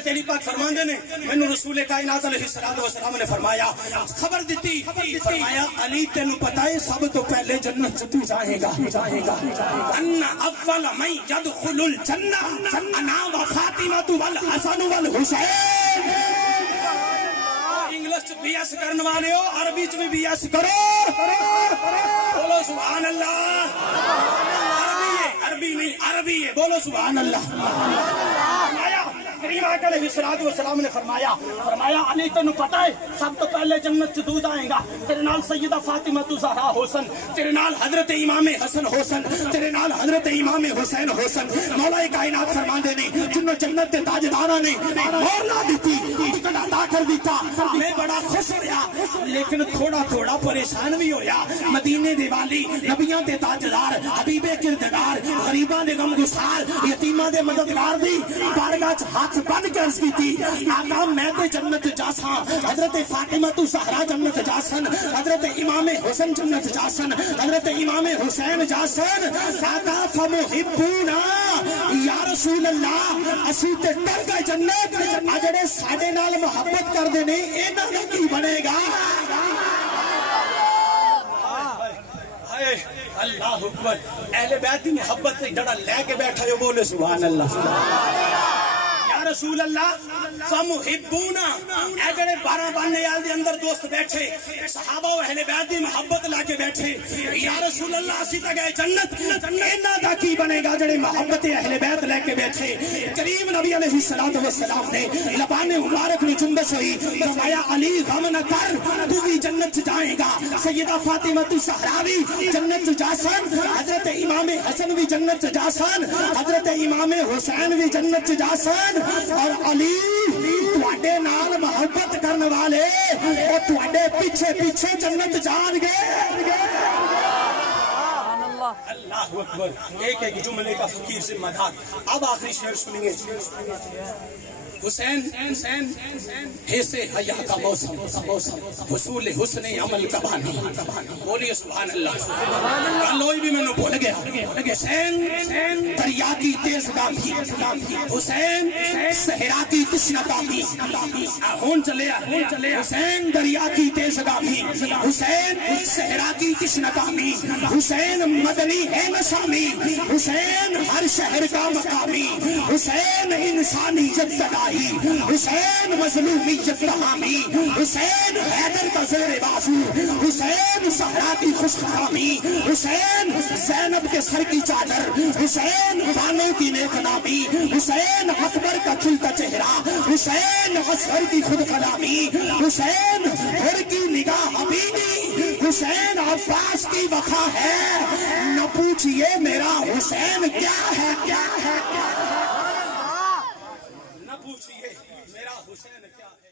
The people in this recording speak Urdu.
تیری پاک فرماندے نے مینوں رسول کائنات علیہ السلام نے فرمایا خبر دیتی فرمایا علی تینوں پتہ ہے سب تو پہلے جنت تو جائے گا ان اول من يدخل الجنہ انا و فاطمہ والحسن والحسین۔ انگلش بی ایس کرنے والے ہو عربی چ بھی بی ایس کرو بولو سبحان اللہ۔ عربی نہیں عربی ہے بولو سبحان اللہ۔ کریم آقا علیہ السلام نے فرمایا علی تینوں پتہ ہے سب تو پہلے جنت سے تو جائیں گا تیرے نال سیدہ فاطمہ زہرا حسن، تیرے نال حضرت امام حسن حسن، تیرے نال حضرت امام حسین حسن۔ مولا کائنات فرماندے نے جنوں جنت دے تاجداراں نے مہر لا دتی ٹکٹ عطا کر دیتا، میں بڑا خوش ہویا لیکن تھوڑا تھوڑا پریشان بھی ہویا۔ مدینے دے والی، نبیاں دے تاجدار، حبیب کردگار، غریباں دے غمگسار، یتیماں دے مددگار دی بارگاہ چ ہاتھ بن کے عرض کی تھی آقا میں تے جنت جاساں، حضرت فاطمہ زہرا جنت جاسن، حضرت امام حسن جنت جاسن، حضرت امام حسین جاسن۔ آقا فمحبونا یا رسول اللہ اسی تے ڈر گئے جنت، آ جڑے ساڈے نال محبت کردے نے انہاں دا کی بنے گا؟ اللہ اکبر۔ اہل بیت دی محبت سے جڑا لے کے بیٹھا جو بولے سبحان اللہ۔ رسول اللہ فمحبونا اے جڑے 12 بانیال دے اندر دوست بیٹھے صحابہ و اہل بیت دی محبت لا کے بیٹھے یا رسول اللہ اسی تے گئے جنت، انہاں دا کی بنے گا جڑے محبت اہل بیت لے کے بیٹھے؟ کریم نبی علیہ السلام نے لبان مبارک نو چنبش ہوئی فرمایا علی غم نہ کر تو بھی جنت جائے گا، سیدہ فاطمہ زہرا بھی جنت جاسن، حضرت امام حسن بھی جنت جاسن، حضرت امام حسین بھی جنت جاسن، اور علی تواڈے نال محبت کرنے والے اور تواڈے پیچھے پیچھے جنت جان گئے۔ اللہ اکبر۔ ایک ایک جملے کا فقیر ذمہ دار۔ اب آخری شعر سنیں گے۔ حسین حصے حیا کا موسم حصول حسن عمل کا بانی، بولیے سبحان اللہ۔ کلوئی بھی میں نے بھول گیا۔ حسین دریا کی تیز گامی، حسین صحرا کی تشنہ گامی، ہون چلے حسین دریا کی تیز گامی، حسین صحرا کی تشنہ گامی، حسین مدنی ہے نشامی، حسین ہر شہر کا مقامی، حسین انسانیت کا حسین مظلومیت حامی، حسین حیدر کا زیر بازو، حسین زہرا کی خوش خرامی، حسین زینب کے سر کی چادر، حسین بانو کی نیک نامی، حسین اکبر کا کھلتا چہرہ، حسین اصغر کی خود کلامی، حسین ہر کی نگاہ حبیبی، حسین عباس کی وفا ہے، نہ پوچھئے میرا حسین کیا ہے، کیا ہے، کیا ہے، نہ پوچھئے میرا حسین کیا ہے۔